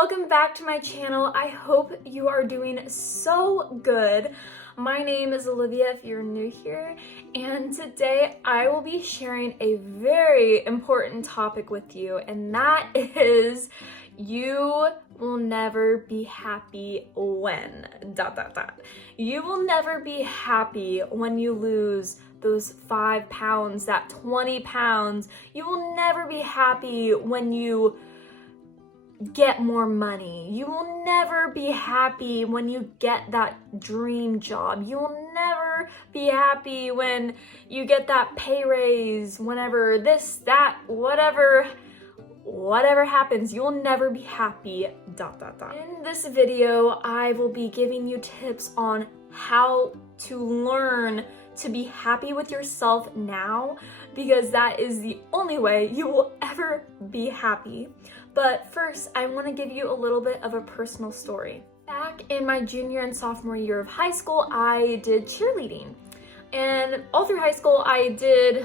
welcome back to my channel. I hope you are doing so good. My name is Olivia if you're new here, and today I will be sharing a very important topic with you, and that is you will never be happy when ... You will never be happy when you lose those 5 pounds, that 20 pounds. You will never be happy when you get more money. You will never be happy when you get that dream job. You will never be happy when you get that pay raise, whenever this, that, whatever happens, you will never be happy ... In this video, I will be giving you tips on how to learn to be happy with yourself now, because that is the only way you will ever be happy. But first, I want to give you a little bit of a personal story. Back in my junior and sophomore year of high school, I did cheerleading. And all through high school, I did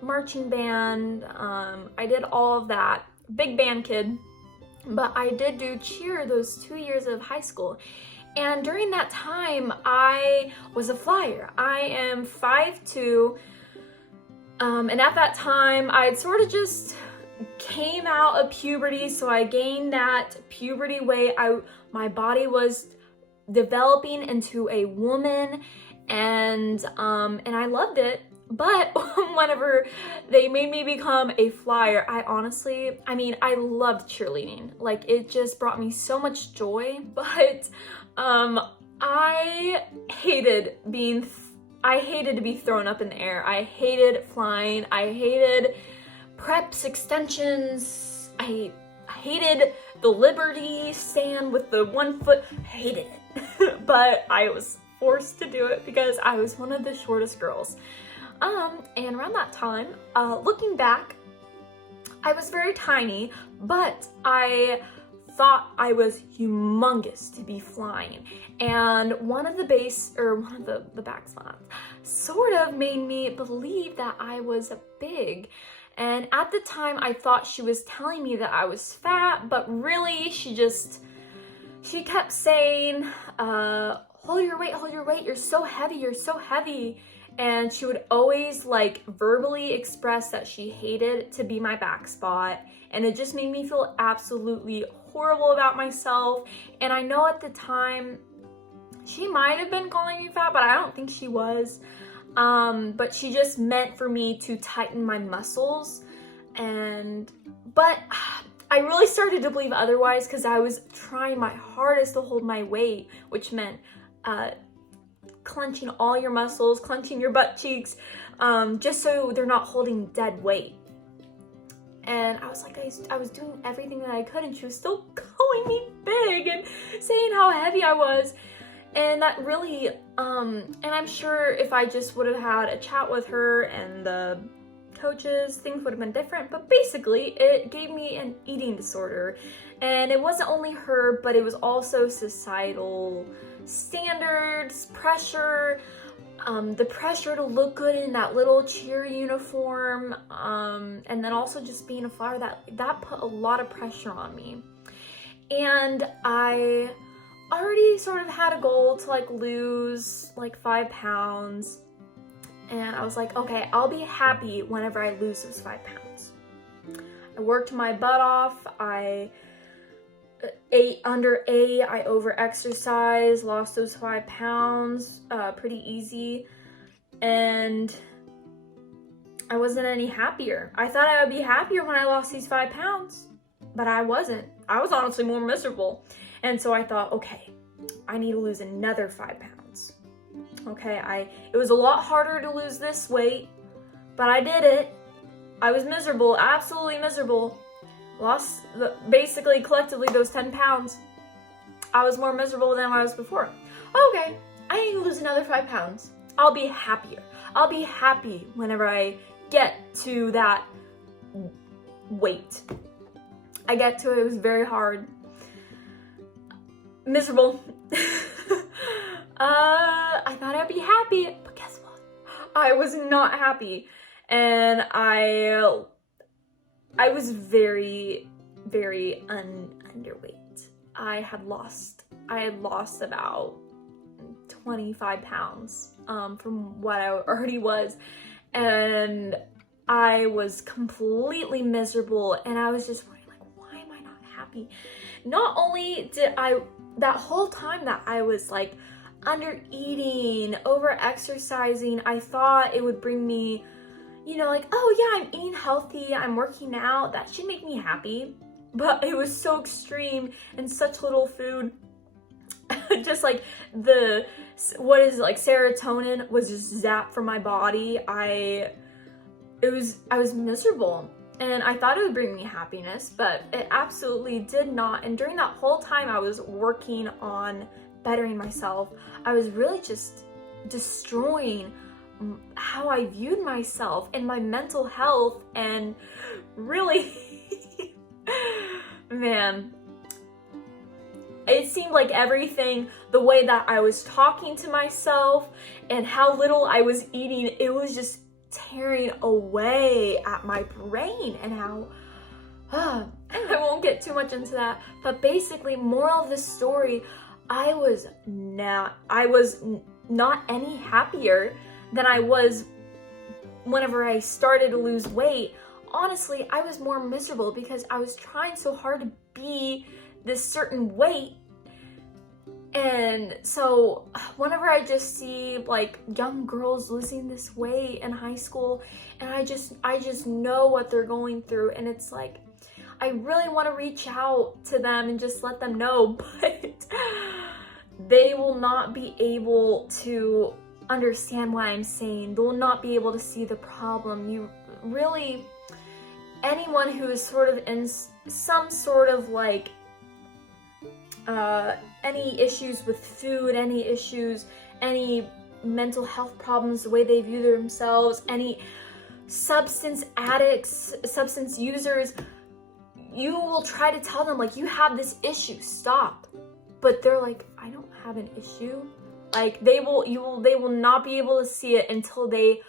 marching band, I did all of that. Big band kid. But I did do cheer those 2 years of high school. And during that time, I was a flyer. I am 5'2", and at that time, I had sort of just came out of puberty, so I gained that puberty weight. My body was developing into a woman, and I loved it. But whenever they made me become a flyer, I loved cheerleading. Like, it just brought me so much joy. But I hated to be thrown up in the air. I hated flying. I hated preps, extensions. I hated the Liberty stand with the 1 foot. I hated it. But I was forced to do it because I was one of the shortest girls. And around that time, looking back, I was very tiny, but I thought I was humongous to be flying. And one of the back slots sort of made me believe that I was big. And at the time, I thought she was telling me that I was fat, but really she kept saying, hold your weight, you're so heavy. And she would always verbally express that she hated to be my back spot. And it just made me feel absolutely horrible about myself. And I know at the time, she might have been calling me fat, but I don't think she was. But she just meant for me to tighten my muscles. But I really started to believe otherwise, because I was trying my hardest to hold my weight, which meant clenching all your muscles, clenching your butt cheeks, just so they're not holding dead weight. And I was like, I was doing everything that I could, and she was still calling me big and saying how heavy I was. And that really, and I'm sure if I just would have had a chat with her and the coaches, things would have been different. But basically, it gave me an eating disorder. And it wasn't only her, but it was also societal standards, pressure, the pressure to look good in that little cheer uniform, and then also just being a flyer, that put a lot of pressure on me. And I already sort of had a goal to lose 5 pounds, and I was like, okay, I'll be happy whenever I lose those 5 pounds. I worked my butt off. I ate under A, I over-exercised, lost those 5 pounds pretty easy, and I wasn't any happier. I thought I would be happier when I lost these 5 pounds, but I wasn't. I was honestly more miserable. And so I thought, okay, I need to lose another 5 pounds. Okay, it was a lot harder to lose this weight, but I did it. I was miserable, absolutely miserable. Lost, basically, collectively, those 10 pounds. I was more miserable than I was before. Okay, I need to lose another 5 pounds. I'll be happier. I'll be happy whenever I get to that weight. I get to it. It was very hard. Miserable. I thought I'd be happy, but guess what? I was not happy. And I was very very underweight. I had lost about 25 pounds from what I already was, and I was completely miserable, and I was just wondering, like, why am I not happy? Not only did that whole time that I was like under eating, over exercising, I thought it would bring me, you know, like, oh yeah, I'm eating healthy, I'm working out, that should make me happy. But it was so extreme and such little food. Just like serotonin was just zapped from my body. I was miserable, and I thought it would bring me happiness, but it absolutely did not. And during that whole time I was working on bettering myself, I was really just destroying how I viewed myself and my mental health, and really man, it seemed like everything, the way that I was talking to myself and how little I was eating, it was just tearing away at my brain. And how I won't get too much into that, but basically, moral of the story, I was not any happier than I was whenever I started to lose weight. Honestly, I was more miserable because I was trying so hard to be this certain weight. And so whenever I just see like young girls losing this weight in high school, and I just know what they're going through, and it's like, I really want to reach out to them and just let them know, but they will not be able to understand what I'm saying. They will not be able to see the problem. Anyone who is sort of in some sort of like any issues with food, any mental health problems, the way they view themselves, any substance addicts, substance users, you will try to tell them, like, you have this issue, stop. But they're like, I don't have an issue. Like, they will not be able to see it until they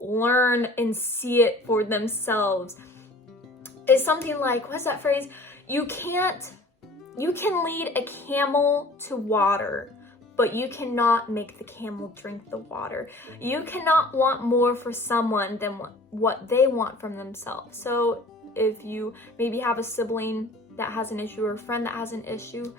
learn and see it for themselves. It's something like, what's that phrase? You can lead a camel to water, but you cannot make the camel drink the water. You cannot want more for someone than what they want from themselves. So if you maybe have a sibling that has an issue or a friend that has an issue,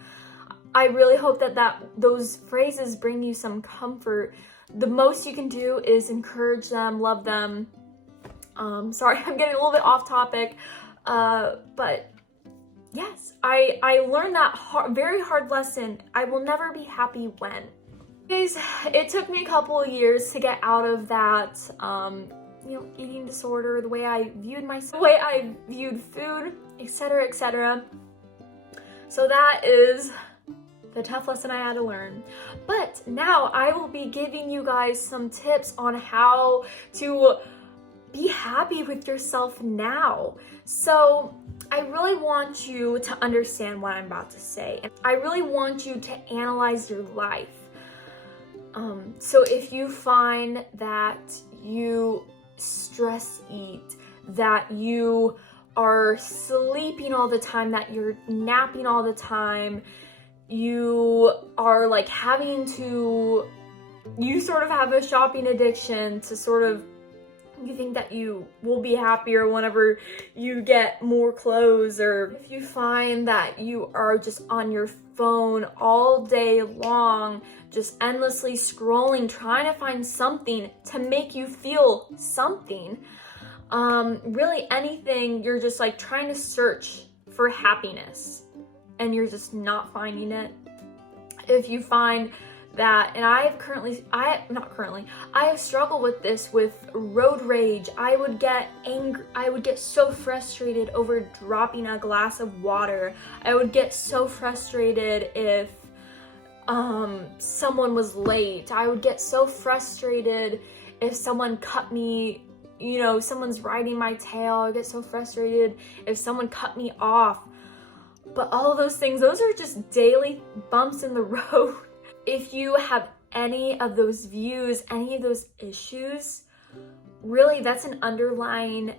I really hope that those phrases bring you some comfort. The most you can do is encourage them, love them. Sorry, I'm getting a little bit off topic. But yes, I learned that very hard lesson. I will never be happy when. Guys, it took me a couple of years to get out of that, eating disorder, the way I viewed myself, the way I viewed food, etc., etc. So that is the tough lesson I had to learn. But now I will be giving you guys some tips on how to be happy with yourself now. So I really want you to understand what I'm about to say. And I really want you to analyze your life. So if you find that you stress eat, that you are sleeping all the time, that you're napping all the time, you are like you sort of have a shopping addiction to sort of, you think that you will be happier whenever you get more clothes, or if you find that you are just on your phone all day long, just endlessly scrolling, trying to find something to make you feel something, really anything, you're just like trying to search for happiness and you're just not finding it. If you find that, and I have struggled with this, with road rage. I would get angry, I would get so frustrated over dropping a glass of water. I would get so frustrated if someone was late. I would get so frustrated if someone cut me, someone's riding my tail. I would get so frustrated if someone cut me off. But all of those things, those are just daily bumps in the road. If you have any of those views, any of those issues, really that's an underlying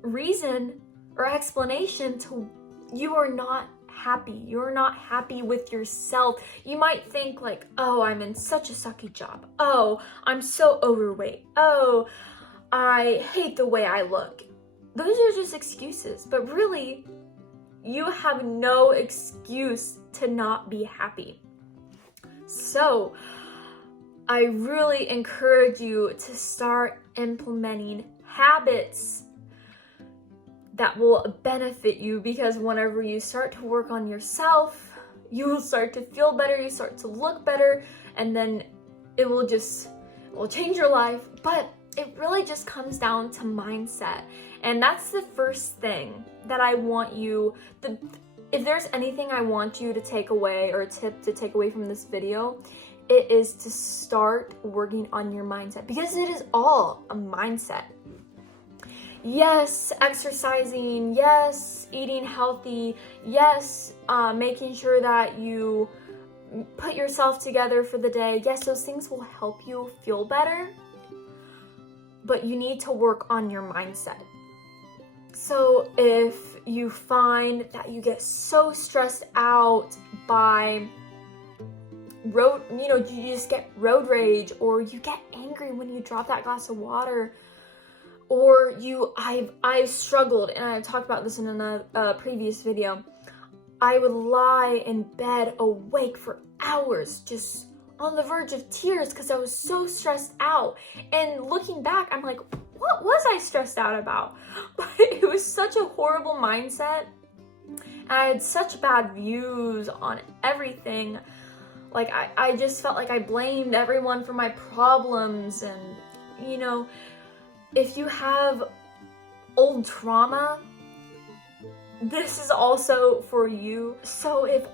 reason or explanation to you are not happy. You're not happy with yourself. You might think like, oh, I'm in such a sucky job. Oh, I'm so overweight. Oh, I hate the way I look. Those are just excuses, but really, you have no excuse to not be happy. So, I really encourage you to start implementing habits that will benefit you, because whenever you start to work on yourself, you will start to feel better, you start to look better, and then it will change your life. But it really just comes down to mindset. And that's the first thing that I want you, if there's anything I want you to take away, or a tip to take away from this video, it is to start working on your mindset, because it is all a mindset. Yes, exercising, yes, eating healthy, yes, making sure that you put yourself together for the day. Yes, those things will help you feel better, but you need to work on your mindset. So if you find that you get so stressed out by you just get road rage, or you get angry when you drop that glass of water, or I've struggled, and I've talked about this in a previous video. I would lie in bed awake for hours, just on the verge of tears, because I was so stressed out. And looking back, I'm like, what was I stressed out about? But it was such a horrible mindset. I had such bad views on everything. Like, I just felt like I blamed everyone for my problems. And, if you have old trauma, this is also for you. So if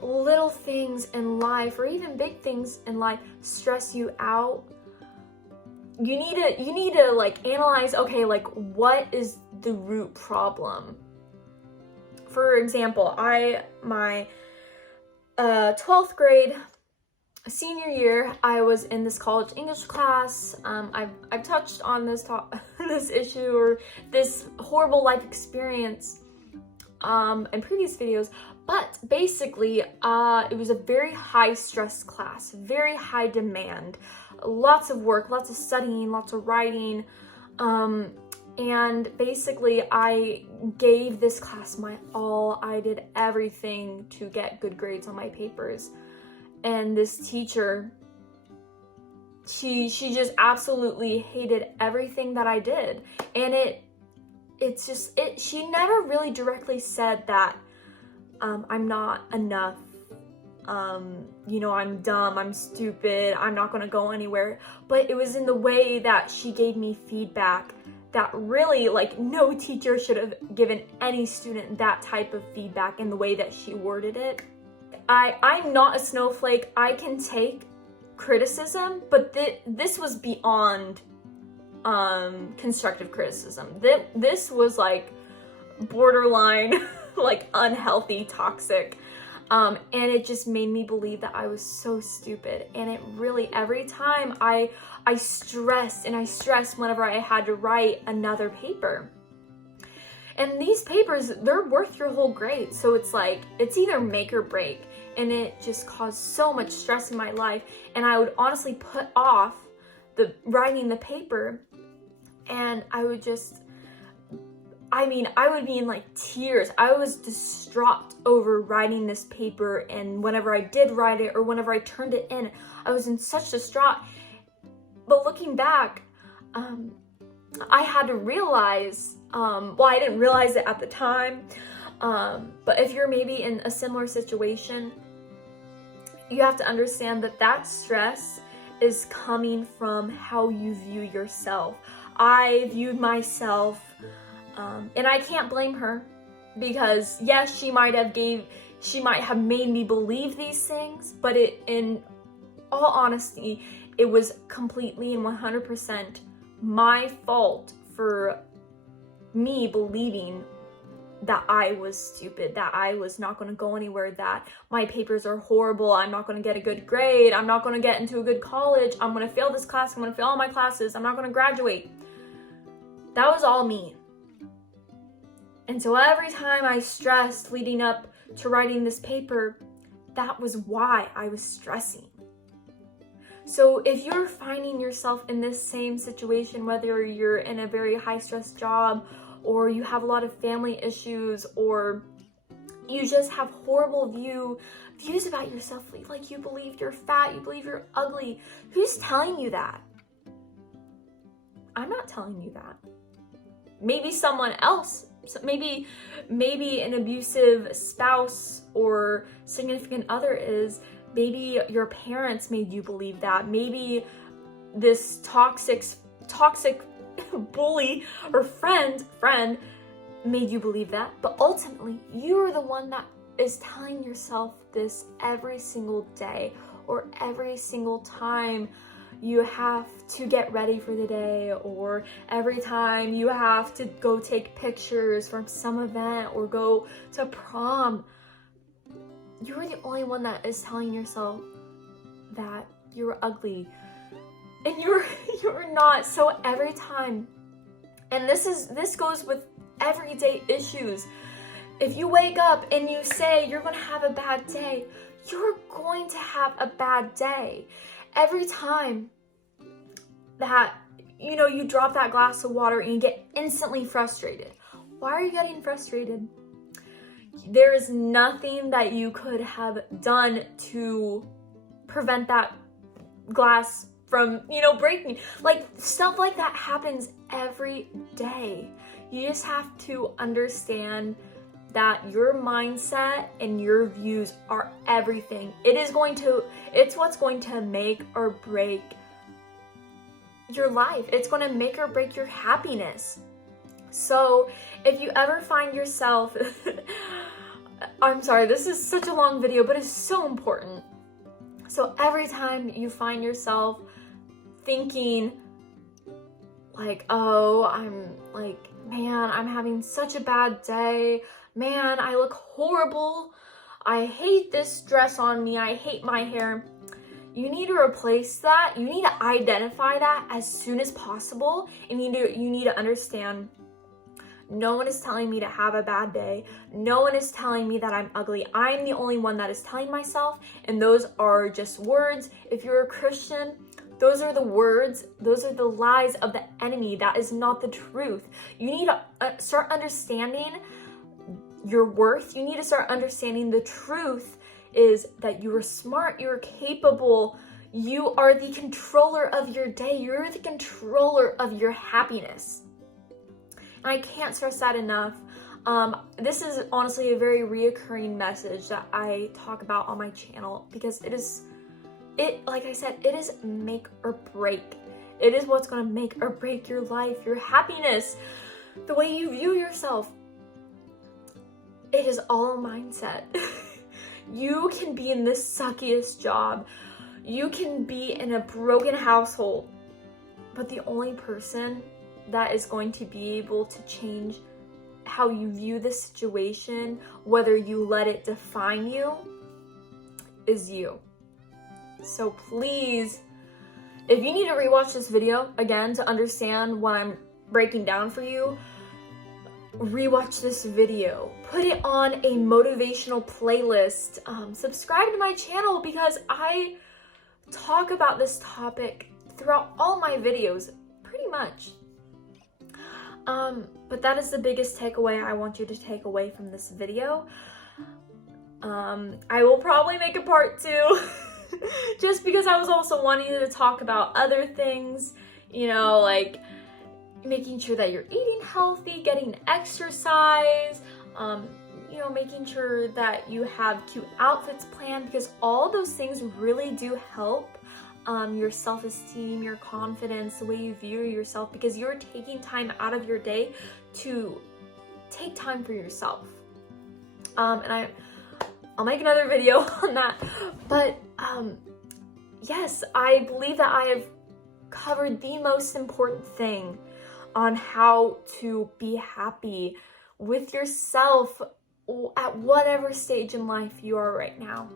little things in life, or even big things in life, stress you out, you need to like analyze, okay, like what is the root problem? For example, my 12th grade senior year, I was in this college English class. I've touched on this this issue, or this horrible life experience in previous videos, but basically it was a very high stress class, very high demand, lots of work, lots of studying, lots of writing, and basically I gave this class my all. I did everything to get good grades on my papers. And this teacher, she just absolutely hated everything that I did. And she never really directly said that I'm not enough, I'm dumb, I'm stupid, I'm not gonna go anywhere. But it was in the way that she gave me feedback that really, like, no teacher should have given any student that type of feedback in the way that she worded it. I'm not a snowflake. I can take criticism, but this was beyond constructive criticism. This was like borderline like unhealthy, toxic, and it just made me believe that I was so stupid. And it really, every time I stressed whenever I had to write another paper. And these papers, they're worth your whole grade. So it's like, it's either make or break. And it just caused so much stress in my life. And I would honestly put off writing the paper. And I would be in like tears. I was distraught over writing this paper. And whenever I did write it, or whenever I turned it in, I was in such distraught. But looking back, I had to realize, I didn't realize it at the time, but if you're maybe in a similar situation, you have to understand that stress is coming from how you view yourself. I viewed myself, and I can't blame her, because yes, she might have made me believe these things, but in all honesty, it was completely and 100% my fault for me believing that I was stupid, that I was not going to go anywhere, that my papers are horrible, I'm not going to get a good grade, I'm not going to get into a good college, I'm going to fail this class, I'm going to fail all my classes, I'm not going to graduate. That was all me. And so every time I stressed leading up to writing this paper, that was why I was stressing. So if you're finding yourself in this same situation, whether you're in a very high stress job, or you have a lot of family issues, or you just have horrible views about yourself, like you believe you're fat, you believe you're ugly, who's telling you that? I'm not telling you that. Maybe someone else, maybe an abusive spouse or significant other is. Maybe your parents made you believe that. Maybe this toxic bully or friend made you believe that. But ultimately, you're the one that is telling yourself this every single day, or every single time you have to get ready for the day, or every time you have to go take pictures from some event or go to prom. You're the only one that is telling yourself that you're ugly, and you're not. So every time, and this goes with everyday issues. If you wake up and you say you're going to have a bad day, you're going to have a bad day. Every time that you drop that glass of water and you get instantly frustrated. Why are you getting frustrated? There is nothing that you could have done to prevent that glass from, breaking. Like, stuff like that happens every day. You just have to understand that your mindset and your views are everything. It's what's going to make or break your life. It's going to make or break your happiness. So if you ever find yourself, I'm sorry, this is such a long video, but it's so important. So every time you find yourself thinking like, oh, I'm having such a bad day. Man, I look horrible. I hate this dress on me. I hate my hair. You need to replace that. You need to identify that as soon as possible. And you need to understand, no one is telling me to have a bad day. No one is telling me that I'm ugly. I'm the only one that is telling myself, and those are just words. If you're a Christian, those are the words, those are the lies of the enemy. That is not the truth. You need to start understanding your worth. You need to start understanding the truth is that you are smart, you're capable, you are the controller of your day, you're the controller of your happiness. And I can't stress that enough. This is honestly a very reoccurring message that I talk about on my channel, because like I said, it is make or break. It is what's going to make or break your life, your happiness, the way you view yourself. It is all a mindset. You can be in the suckiest job. You can be in a broken household. But the only person that is going to be able to change how you view the situation, whether you let it define you, is you. So please, if you need to rewatch this video again to understand what I'm breaking down for you, rewatch this video, put it on a motivational playlist, subscribe to my channel, because I talk about this topic throughout all my videos, pretty much. But that is the biggest takeaway I want you to take away from this video. I will probably make a part 2, just because I was also wanting to talk about other things, like making sure that you're eating healthy, getting exercise, making sure that you have cute outfits planned, because all those things really do help your self-esteem, your confidence, the way you view yourself, because you're taking time out of your day to take time for yourself. And I'll make another video on that. But yes, I believe that I have covered the most important thing on how to be happy with yourself at whatever stage in life you are right now.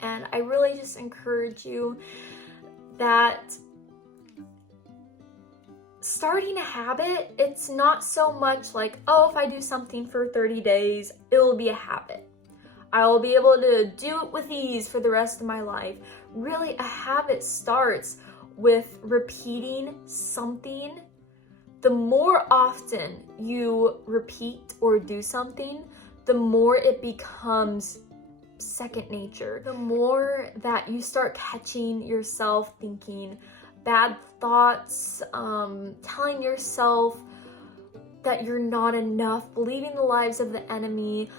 And I really just encourage you that starting a habit, it's not so much like, oh, if I do something for 30 days, it'll be a habit. I will be able to do it with ease for the rest of my life. Really, a habit starts with repeating something. The more often you repeat or do something, the more it becomes second nature. The more that you start catching yourself thinking bad thoughts, telling yourself that you're not enough, believing the lies of the enemy,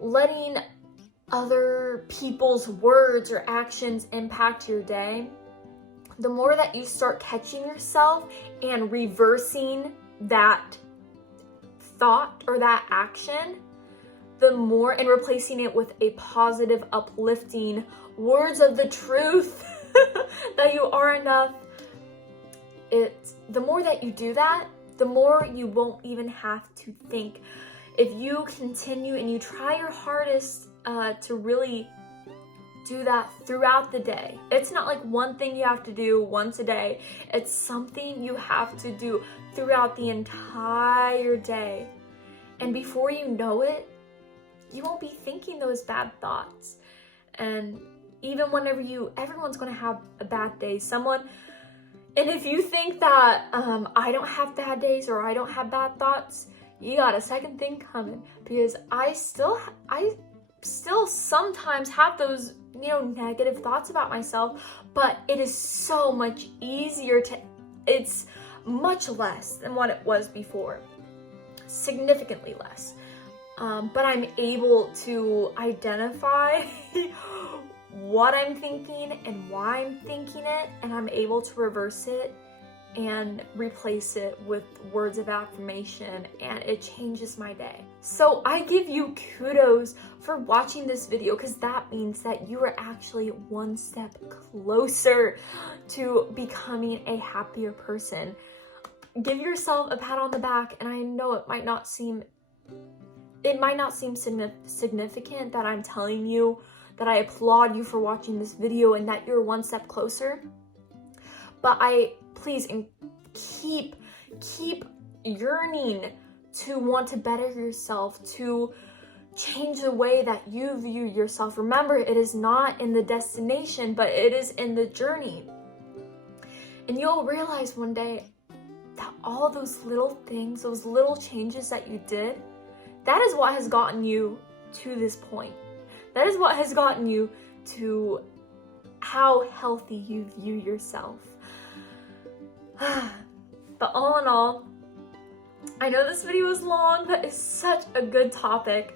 letting other people's words or actions impact your day, the more that you start catching yourself and reversing that thought or that action, the more, and replacing it with a positive, uplifting words of the truth that you are enough, the more that you do that, the more you won't even have to think. If you continue and you try your hardest to really do that throughout the day. It's not like one thing you have to do once a day. It's something you have to do throughout the entire day. And before you know it, you won't be thinking those bad thoughts. And even whenever everyone's going to have a bad day. And if you think that I don't have bad days or I don't have bad thoughts, you got a second thing coming, because I still sometimes have those, negative thoughts about myself, but it is so much easier it's much less than what it was before, significantly less. But I'm able to identify what I'm thinking and why I'm thinking it, and I'm able to reverse it and replace it with words of affirmation, and it changes my day. So I give you kudos for watching this video, because that means that you are actually one step closer to becoming a happier person. Give yourself a pat on the back, and I know it might not seem significant that I'm telling you that I applaud you for watching this video and that you're one step closer, but please keep yearning to want to better yourself, to change the way that you view yourself. Remember, it is not in the destination, but it is in the journey. And you'll realize one day that all those little things, those little changes that you did, that is what has gotten you to this point. That is what has gotten you to how healthy you view yourself. But all in all, I know this video is long, but it's such a good topic.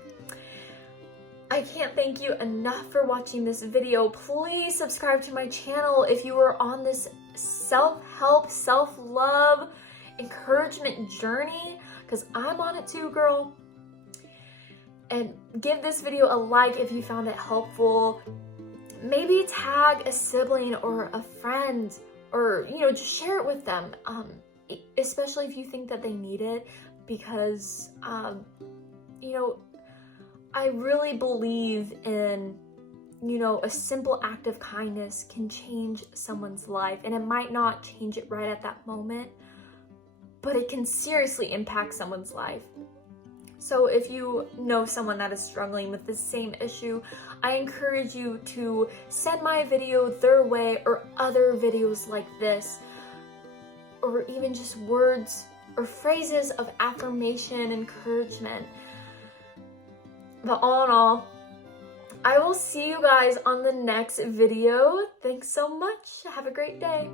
I can't thank you enough for watching this video. Please subscribe to my channel if you are on this self-help, self-love, encouragement journey, because I'm on it too, girl. And give this video a like if you found it helpful. Maybe tag a sibling or a friend, or just share it with them, especially if you think that they need it, because I really believe in a simple act of kindness can change someone's life, and it might not change it right at that moment, but it can seriously impact someone's life. So if you know someone that is struggling with the same issue, I encourage you to send my video their way, or other videos like this, or even just words or phrases of affirmation, encouragement. But all in all, I will see you guys on the next video. Thanks so much. Have a great day.